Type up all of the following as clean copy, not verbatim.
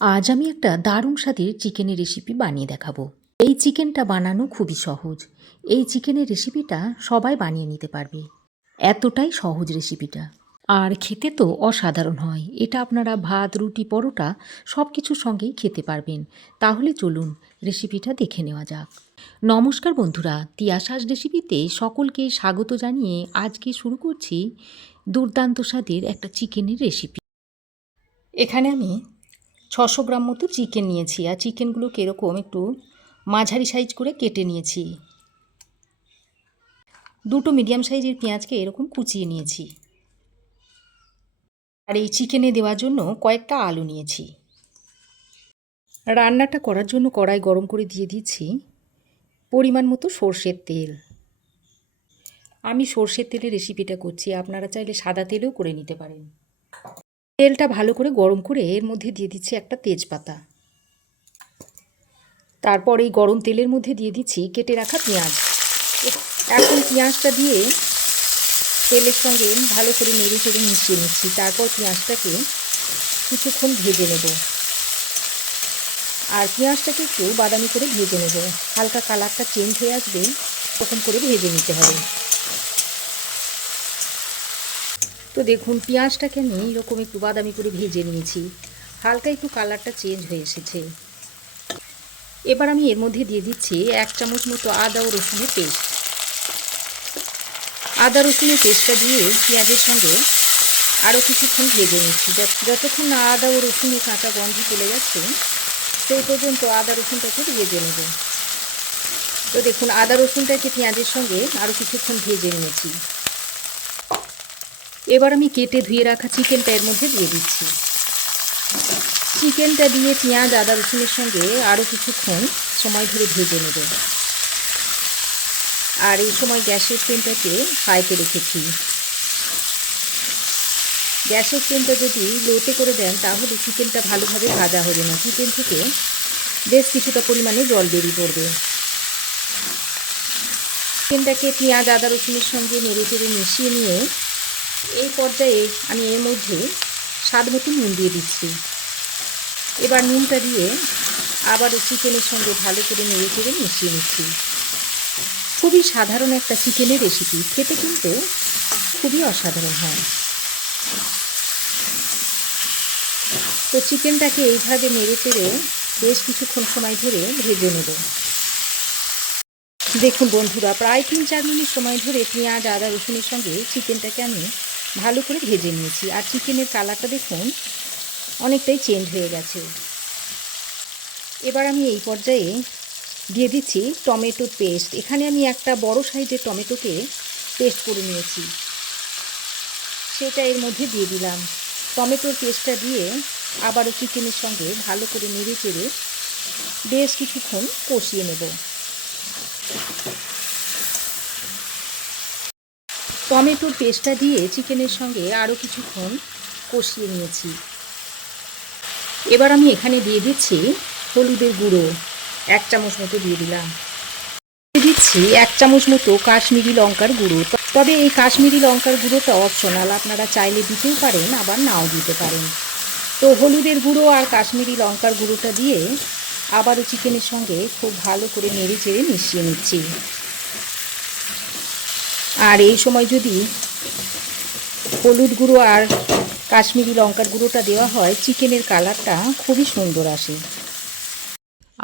আজ আমি একটা দারুণ স্বাদের চিকেনের রেসিপি বানিয়ে দেখাবো। এই চিকেনটা বানানো খুবই সহজ। এই চিকেনের রেসিপিটা সবাই বানিয়ে নিতে পারবে, এতটাই সহজ রেসিপিটা। আর খেতে তো অসাধারণ হয়। এটা আপনারা ভাত, রুটি, পরোটা সব কিছুর সঙ্গেই খেতে পারবেন। তাহলে চলুন রেসিপিটা দেখে নেওয়া যাক। নমস্কার বন্ধুরা, তিয়াশাস রেসিপিতে সকলকে স্বাগত জানিয়ে আজকে শুরু করছি দুর্দান্ত স্বাদের একটা চিকেনের রেসিপি। এখানে আমি 600 গ্রাম মতো চিকেন নিয়েছি, আর চিকেনগুলোকে এরকম একটু মাঝারি সাইজ করে কেটে নিয়েছি। দুটো মিডিয়াম সাইজের পেঁয়াজকে এরকম কুচিয়ে নিয়েছি। আর এই চিকেনে দেওয়ার জন্য কয়েকটা আলু নিয়েছি। রান্নাটা করার জন্য কড়াই গরম করে দিয়ে দিচ্ছি পরিমাণ মতো সর্ষের তেল। আমি সর্ষের তেলে রেসিপিটা করছি, আপনারা চাইলে সাদা তেলেও করে নিতে পারেন। তেলটা ভালো করে গরম করে এর মধ্যে দিয়ে দিচ্ছি একটা তেজপাতা। তারপর এই গরম তেলের মধ্যে দিয়ে দিচ্ছি কেটে রাখা পেঁয়াজ। এখন পেঁয়াজটা দিয়ে তেলের সঙ্গে ভালো করে নেড়ে চেড়ে মিশিয়ে নিচ্ছি। তারপর পেঁয়াজটাকে কিছুক্ষণ ভেজে নেব, আর পেঁয়াজটাকে একটু বাদামি করে ভেজে নেব। হালকা কালারটা চেঞ্জ হয়ে আসবে তখন করে ভেজে নিতে হবে। তো দেখুন, পেঁয়াজটাকে আমি এরকম একটু বাদামি করে ভেজে নিয়েছি, হালকা একটু কালারটা চেঞ্জ হয়ে এসেছে। এবার আমি এর মধ্যে দিয়ে দিচ্ছি 1 চামচ মতো আদা ও রসুনের পেস্ট। আদা রসুনের পেস্টটা দিয়ে পেঁয়াজের সঙ্গে আরও কিছুক্ষণ ভেজে নিচ্ছি। যতক্ষণ না আদা ও রসুনের কাঁচা গন্ধ চলে যাচ্ছে সেই পর্যন্ত আদা রসুনটাকে ভেজে নেব। তো দেখুন, আদা রসুনটাকে পেঁয়াজের সঙ্গে আরও কিছুক্ষণ ভেজে নিয়েছি। এবার আমি কেটে ধুয়ে রাখা চিকেনটা এর মধ্যে দিয়ে দিচ্ছি। চিকেনটা দিয়ে পেঁয়াজ আদা রসুনের সঙ্গে আরও কিছুক্ষণ সময় ধরে ভেজে নেব। আর এই সময় গ্যাসের ফ্লেমটাকে হাইতে রেখেছি। গ্যাসের ফ্লেমটা যদি লোতে করে দেন তাহলে চিকেনটা ভালোভাবে ভাজা হবে না। চিকেন থেকে বেশ কিছুটা পরিমাণে জল বেরিয়ে পড়বে। চিকেনটাকে পেঁয়াজ আদা রসুনের সঙ্গে নেড়ে চেড়ে মিশিয়ে নিয়ে এই পর্যায়ে আমি এর মধ্যে স্বাদ মতো নুন দিয়ে দিচ্ছি। এবার নুনটা দিয়ে আবারও চিকেনের সঙ্গে ভালো করে নেড়ে চেড়ে মিশিয়ে নিচ্ছি। খুবই সাধারণ একটা চিকেনের রেসিপি, খেতে কিন্তু খুবই অসাধারণ হয়। তো চিকেনটাকে এইভাবে নেড়ে চেড়ে বেশ কিছুক্ষণ সময় ধরে ভেজে নেব। দেখুন বন্ধুরা, প্রায় 3-4 মিনিট সময় ধরে পেঁয়াজ আদা রসুনের সঙ্গে চিকেনটাকে আমি ভালো করে ভেজে নিয়েছি। আর চিকেনের কালারটা দেখুন অনেকটাই চেঞ্জ হয়ে গেছে। এবার আমি এই পর্যায়ে দিয়ে দিচ্ছি টমেটোর পেস্ট। এখানে আমি একটা বড় সাইজের টমেটোকে পেস্ট করে নিয়েছি, সেটা এর মধ্যে দিয়ে দিলাম। টমেটোর পেস্টটা দিয়ে আবারও চিকেনের সঙ্গে ভালো করে নেড়ে চেড়ে বেশ কিছুক্ষণ কষিয়ে নেব। টমেটোর পেস্টটা দিয়ে চিকেনের সঙ্গে আরও কিছুক্ষণ কষিয়ে নিয়েছি। এবার আমি এখানে দিয়ে দিচ্ছি হলুদের গুঁড়ো 1 চামচ মতো দিয়ে দিলাম। দিয়ে দিচ্ছি 1 চামচ মতো কাশ্মীরি লঙ্কার গুঁড়ো। তবে এই কাশ্মীরি লঙ্কার গুঁড়োটা অপশনাল, আপনারা চাইলে দিতেও পারেন আবার নাও দিতে পারেন। তো হলুদের গুঁড়ো আর কাশ্মীরি লঙ্কার গুঁড়োটা দিয়ে আবারও চিকেনের সঙ্গে খুব ভালো করে নেড়ে চেড়ে মিশিয়ে নিচ্ছি। আর এই সময় যদি হলুদ গুঁড়ো আর কাশ্মীরি লঙ্কার গুঁড়োটা দেওয়া হয়, চিকেনের কালারটা খুবই সুন্দর আসে।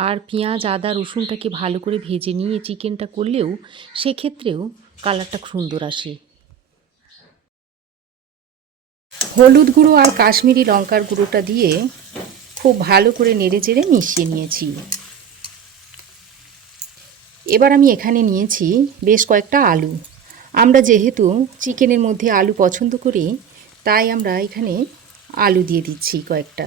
আর পেঁয়াজ আদা রসুনটাকে ভালো করে ভেজে নিয়ে চিকেনটা করলেও সেক্ষেত্রেও কালারটা সুন্দর আসে। হলুদ গুঁড়ো আর কাশ্মীরি লঙ্কার গুঁড়োটা দিয়ে খুব ভালো করে নেড়ে চেড়ে মিশিয়ে নিয়েছি। এবার আমি এখানে নিয়েছি বেশ কয়েকটা আলু। আমরা যেহেতু চিকেনের মধ্যে আলু পছন্দ করি, তাই আমরা এখানে আলু দিয়ে দিচ্ছি কয়েকটা।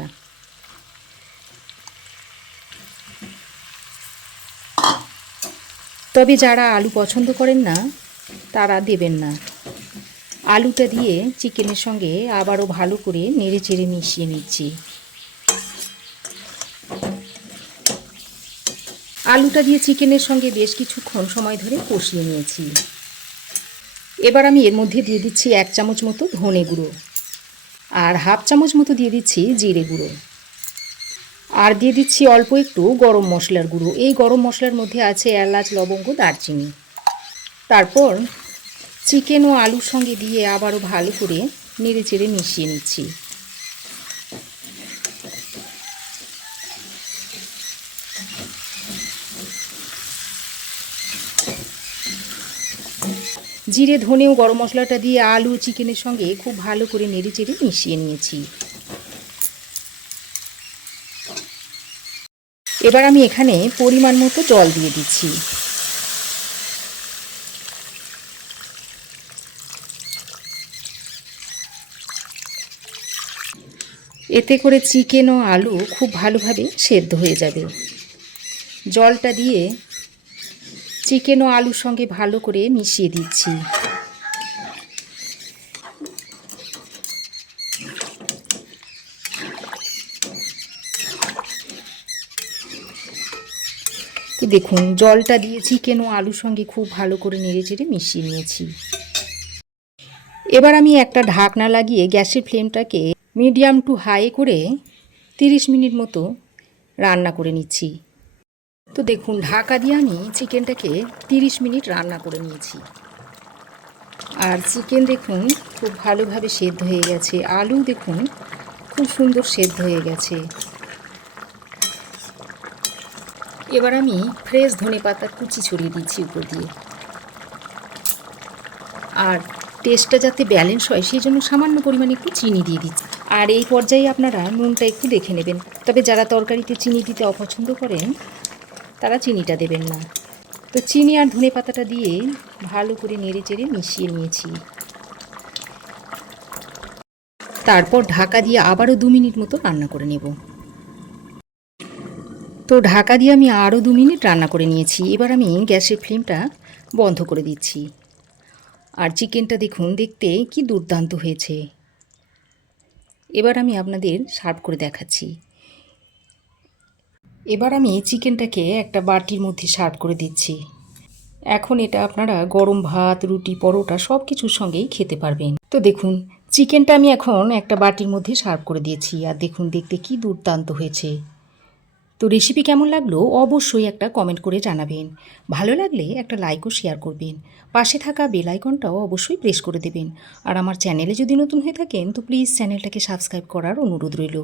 তবে যারা আলু পছন্দ করেন না তারা দেবেন না। আলুটা দিয়ে চিকেনের সঙ্গে আবারও ভালো করে নেড়ে চেড়ে মিশিয়ে নিচ্ছি। আলুটা দিয়ে চিকেনের সঙ্গে বেশ কিছুক্ষণ সময় ধরে কষিয়ে নিয়েছি। এবার আমি এর মধ্যে দিয়ে দিচ্ছি 1 চামচ মতো ধনে গুঁড়ো আর 1/2 চামচ মতো দিয়ে দিচ্ছি জিরে গুঁড়ো। আর দিয়ে দিচ্ছি অল্প একটু গরম মশলার গুঁড়ো। এই গরম মশলার মধ্যে আছে এলাচ, লবঙ্গ, দারচিনি। তারপর চিকেন ও আলুর সঙ্গে দিয়ে আবারও ভালো করে নেড়ে চেড়ে মিশিয়ে নিচ্ছি। জিরে, ধনে ও গরম মশলাটা দিয়ে আলু চিকেনের সঙ্গে খুব ভালো করে নেড়ে চেড়ে মিশিয়ে নিয়েছি। এবার আমি এখানে পরিমাণ মতো জল দিয়ে দিচ্ছি। এতে করে চিকেন ও আলু খুব ভালোভাবে সেদ্ধ হয়ে যাবে। জলটা দিয়ে চিকেন ও আলুর সঙ্গে ভালো করে মিশিয়ে দিচ্ছি। তো দেখুন জলটা দিয়ে চিকেন ও আলুর সঙ্গে খুব ভালো করে নেড়ে চেড়ে মিশিয়ে নিয়েছি। এবার আমি একটা ঢাকনা লাগিয়ে গ্যাসের ফ্লেমটাকে মিডিয়াম টু হাই করে 30 মিনিট মতো রান্না করে নিচ্ছি। তো দেখুন ঢাকা দিয়ে আমি চিকেনটাকে 30 মিনিট রান্না করে নিয়েছি। আর চিকেন দেখুন খুব ভালোভাবে সেদ্ধ হয়ে গেছে, আলু দেখুন খুব সুন্দর সেদ্ধ হয়ে গেছে। এবার আমি ফ্রেশ ধনেপাতার কুচি ছড়িয়ে দিচ্ছি উপর দিয়ে। আর টেস্টটা যাতে ব্যালেন্স হয় সেই জন্য সামান্য পরিমাণে একটু চিনি দিয়ে দিচ্ছি। আর এই পর্যায়ে আপনারা নুনটা একটু দেখে নেবেন, তবে যারা তরকারিতে চিনি দিতে অপছন্দ করেন তারা চিনিটা দেবেন না। তো চিনি আর ধনেপাতাটা দিয়ে ভালো করে নেড়ে চেড়ে মিশিয়ে নিয়েছি। তারপর ঢাকা দিয়ে আবারও 2 মিনিট মতো রান্না করে নেব। তো ঢাকা দিয়ে আমি আরও 2 মিনিট রান্না করে নিয়েছি। এবার আমি গ্যাসের ফ্লেমটা বন্ধ করে দিচ্ছি। আর চিকেনটা দেখুন দেখতে কি দুর্দান্ত হয়েছে। এবার আমি আপনাদের সার্ভ করে দেখাচ্ছি। এবার আমি চিকেনটাকে একটা বাটির মধ্যে সার্ভ করে দিচ্ছি। এখন এটা আপনারা গরম ভাত, রুটি, পরোটা সব কিছুর সঙ্গেই খেতে পারবেন। তো দেখুন চিকেনটা আমি এখন একটা বাটির মধ্যে সার্ভ করে দিয়েছি। আর দেখুন দেখতে কি দুর্দান্ত হয়েছে। তো রেসিপি কেমন লাগলো অবশ্যই একটা কমেন্ট করে জানাবেন। ভালো লাগলে একটা লাইক ও শেয়ার করবেন। পাশে থাকা বেল আইকনটাও অবশ্যই প্রেস করে দেবেন। আর আমার চ্যানেলে যদি নতুন হয়ে থাকেন তো প্লিজ চ্যানেলটাকে সাবস্ক্রাইব করার অনুরোধ রইল।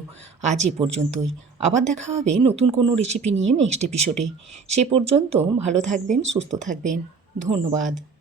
আজ এ পর্যন্তই। আবার দেখা হবে নতুন কোনো রেসিপি নিয়ে নেক্সট এপিসোডে। সে পর্যন্ত ভালো থাকবেন, সুস্থ থাকবেন। ধন্যবাদ।